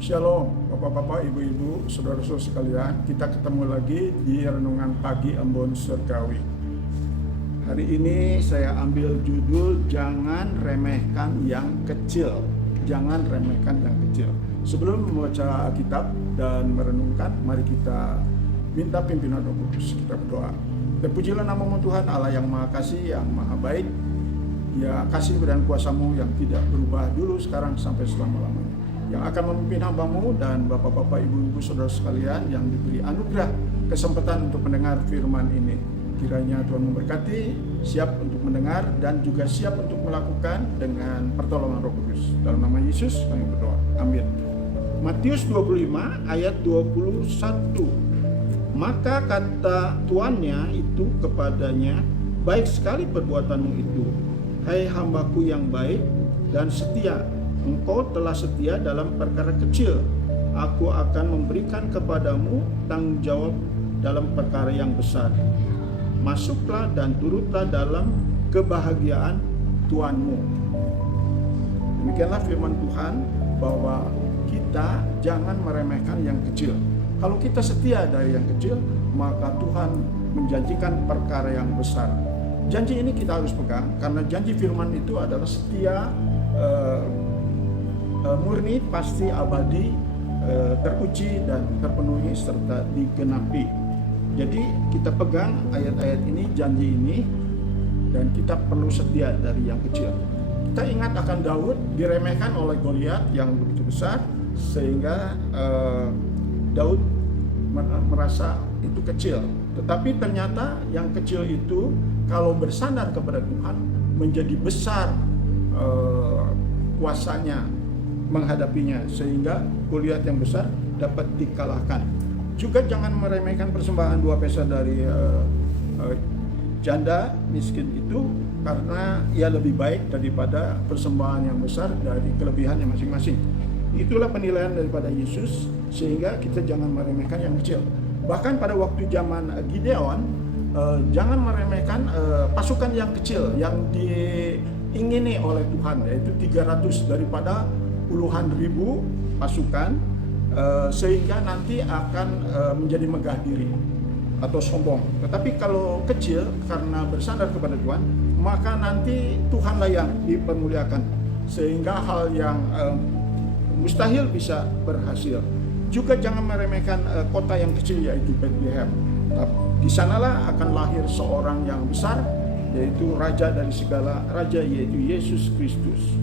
Shalom Bapak-bapak, Ibu-ibu, saudara-saudara sekalian. Kita ketemu lagi di Renungan Pagi Embun Surgawi. Hari ini saya ambil judul Jangan Remehkan Yang Kecil. Jangan remehkan yang kecil. Sebelum membaca Alkitab dan merenungkan, mari kita minta pimpinan Roh Kudus. Kita berdoa. Terpujilah nama Tuhan Allah yang Maha Kasih, yang Maha Baik. Ya, kasih dan kuasa-Mu yang tidak berubah dulu, sekarang, sampai selama-lamanya, yang akan memimpin hamba-Mu dan Bapak-bapak, Ibu-ibu, saudara sekalian yang diberi anugerah kesempatan untuk mendengar firman ini. Kiranya Tuhan memberkati, siap untuk mendengar dan juga siap untuk melakukan dengan pertolongan Roh Kudus. Dalam nama Yesus kami berdoa. Amin. Matius 25 ayat 21. Maka kata tuannya itu kepadanya, baik sekali perbuatanmu itu, hai hambaku yang baik dan setia. Engkau telah setia dalam perkara kecil, aku akan memberikan kepadamu tanggung jawab dalam perkara yang besar. Masuklah dan turutlah dalam kebahagiaan Tuhanmu. Demikianlah firman Tuhan, bahwa kita jangan meremehkan yang kecil. Kalau kita setia dari yang kecil, maka Tuhan menjanjikan perkara yang besar. Janji ini kita harus pegang, karena janji firman itu adalah setia, murni, pasti, abadi, teruji dan terpenuhi serta digenapi. Jadi kita pegang ayat-ayat ini, janji ini, dan kita perlu setia dari yang kecil. Kita ingat akan Daud diremehkan oleh Goliat yang begitu besar, sehingga Daud merasa itu kecil. Tetapi ternyata yang kecil itu kalau bersandar kepada Tuhan menjadi besar kuasanya menghadapinya, sehingga Goliat yang besar dapat dikalahkan. Juga jangan meremehkan persembahan 2 peser dari janda miskin itu, karena ia lebih baik daripada persembahan yang besar dari kelebihannya masing-masing. Itulah penilaian daripada Yesus, sehingga kita jangan meremehkan yang kecil. Bahkan pada waktu zaman Gideon, jangan meremehkan pasukan yang kecil yang diingini oleh Tuhan, yaitu 300 daripada puluhan ribu pasukan, sehingga nanti akan menjadi megah diri atau sombong. Tetapi kalau kecil karena bersandar kepada Tuhan, maka nanti Tuhanlah yang dipermuliakan, sehingga hal yang mustahil bisa berhasil. Juga jangan meremehkan kota yang kecil, yaitu Bethlehem. Di sanalah akan lahir seorang yang besar, yaitu raja dari segala raja, yaitu Yesus Kristus.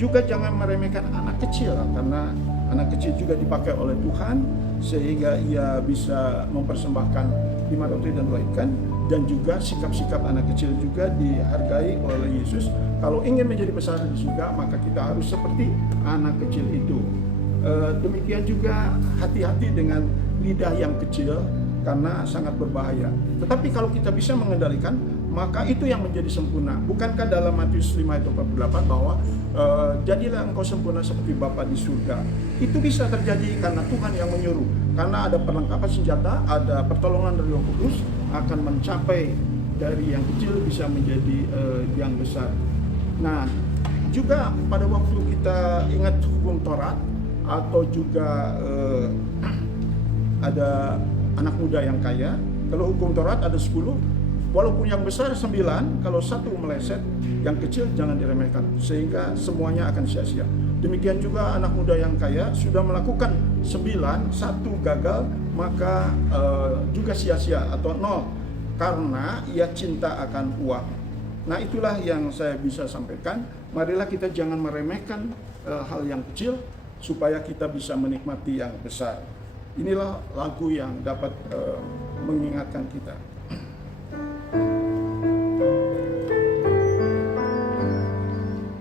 Juga jangan meremehkan anak kecil, karena anak kecil juga dipakai oleh Tuhan, sehingga ia bisa mempersembahkan 5 roti dan 2 ikan. Dan juga sikap-sikap anak kecil juga dihargai oleh Yesus. Kalau ingin menjadi besar di surga, maka kita harus seperti anak kecil itu. Demikian juga hati-hati dengan lidah yang kecil, karena sangat berbahaya. Tetapi kalau kita bisa mengendalikan, maka itu yang menjadi sempurna. Bukankah dalam Matius 5 ayat 48 bahwa jadilah engkau sempurna seperti Bapa di surga. Itu bisa terjadi karena Tuhan yang menyuruh. Karena ada perlengkapan senjata, ada pertolongan dari Roh Kudus, akan mencapai dari yang kecil bisa menjadi yang besar. Nah, juga pada waktu kita ingat hukum Taurat, atau juga ada anak muda yang kaya. Kalau hukum Taurat ada 10, walaupun yang besar 9, kalau satu meleset, yang kecil jangan diremehkan, sehingga semuanya akan sia-sia. Demikian juga anak muda yang kaya sudah melakukan 9, satu gagal, maka juga sia-sia atau 0, karena ia cinta akan uang. Nah, itulah yang saya bisa sampaikan. Marilah kita jangan meremehkan hal yang kecil, supaya kita bisa menikmati yang besar. Inilah lagu yang dapat mengingatkan kita.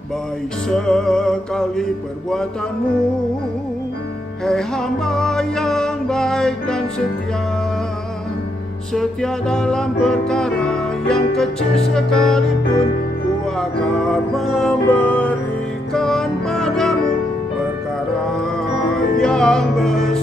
Baik sekali perbuatanmu, hai hamba yang baik dan setia. Setia dalam perkara yang kecil sekalipun, ku akan memberikan padamu perkara yang besar.